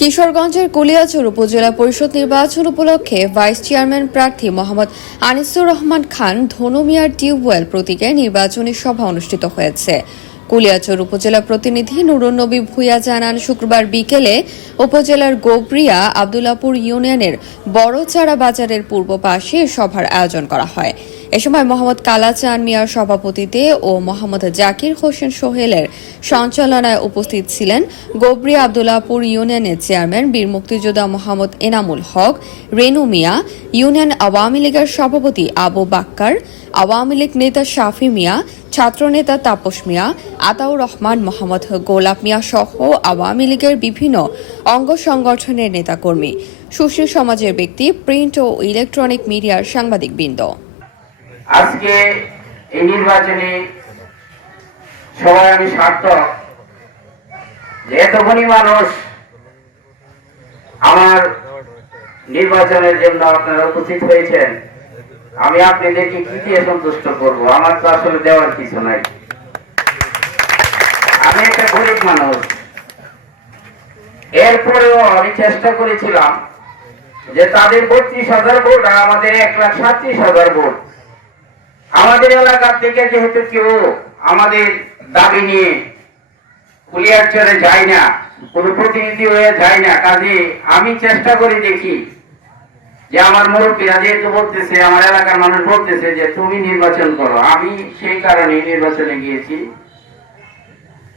কিশোরগঞ্জের কুলিয়াচর উপজেলা পরিষদ নির্বাচন উপলক্ষে ভাইস চেয়ারম্যান প্রার্থী মোহাম্মদ আনিসুর রহমান খান ধনু মিয়ার টিউবওয়েল প্রতীকে নির্বাচনী সভা অনুষ্ঠিত হয়েছে। কুলিয়াচর উপজেলা প্রতিনিধি নুরুন্নবী ভূঁইয়া জানান, শুক্রবার বিকেলে উপজেলার গোবরিয়া আবদুল্লাপুর ইউনিয়নের বড়চারা বাজারের পূর্ব পাশে সভার আয়োজন করা হয়। এ সময় মোহাম্মদ কালাচান মিয়ার সভাপতিতে ও মোহাম্মদ জাকির হোসেন সোহেলের সঞ্চালনায় উপস্থিত ছিলেন গোবরিয়া আবদুল্লাপুর ইউনিয়নের চেয়ারম্যান বীর মুক্তিযোদ্ধা মোহাম্মদ এনামুল হক, রেনু মিয়া, ইউনিয়ন আওয়ামী লীগের সভাপতি আবু বাক্কার আওয়ামী লীগ নেতা শাফি মিয়া, ছাত্রনেতা তাপস মিয়া, আতাউর রহমান মোহাম্মদ গোলাপ মিয়া সহ আওয়ামী লীগের বিভিন্ন অঙ্গ সংগঠনের নেতাকর্মী। সুশীল সমাজের ব্যক্তি, প্রিন্ট ও ইলেকট্রনিক মিডিয়ার সাংবাদিকবৃন্দ। আজকে এই নির্বাচনে সবাই আমি সার্থক। যে এতক্ষণি মানুষ আমার নির্বাচনের জন্য আপনারা উপস্থিত হয়েছেন। আমি আপনাদেরকে কি দিয়ে সন্তুষ্ট করব। আমার তো আসলে দেওয়ার কিছু নাই। আমি একটা গরিব মানুষ। এরপরেও আমি চেষ্টা করেছিলাম যে তাদের বত্রিশ হাজার ভোট আর আমাদের এক লাখ সাতত্রিশ হাজার ভোট। আমাদের এলাকার থেকে যেহেতু কেউ আমাদের দাবি নিয়ে পুলিয়ার চলে যায় না, কোনো প্রতিনিধি হয়ে যায় না, কাজে আমি চেষ্টা করে দেখি যে আমার মুরব্বীরা যেহেতু বলতেছে, আমার এলাকার মানুষ বলতেছে যে তুমি নির্বাচন করো। আমি সেই কারণে নির্বাচনে গিয়েছি।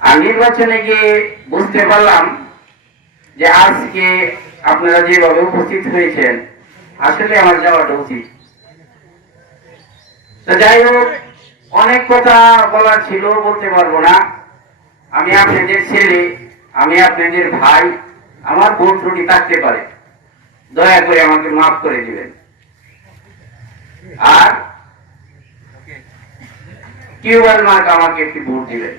আর নির্বাচনে গিয়ে বুঝতে পারলাম যে আজকে আপনারা যেভাবে উপস্থিত হয়েছেন, আসলে আমার যাওয়াটা উচিত। তো যাই হোক, অনেক কথা বলার ছিল, বলতে পারব না। আমি আপনাদের ছেলে, আমি আপনাদের ভাই, আমার ভুল ত্রুটি থাকতে পারে। দয়া করে আমাকে মাফ করে দিবেন। আর টিউবওয়েল মার্ক আমাকে একটি ভোট দিবেন।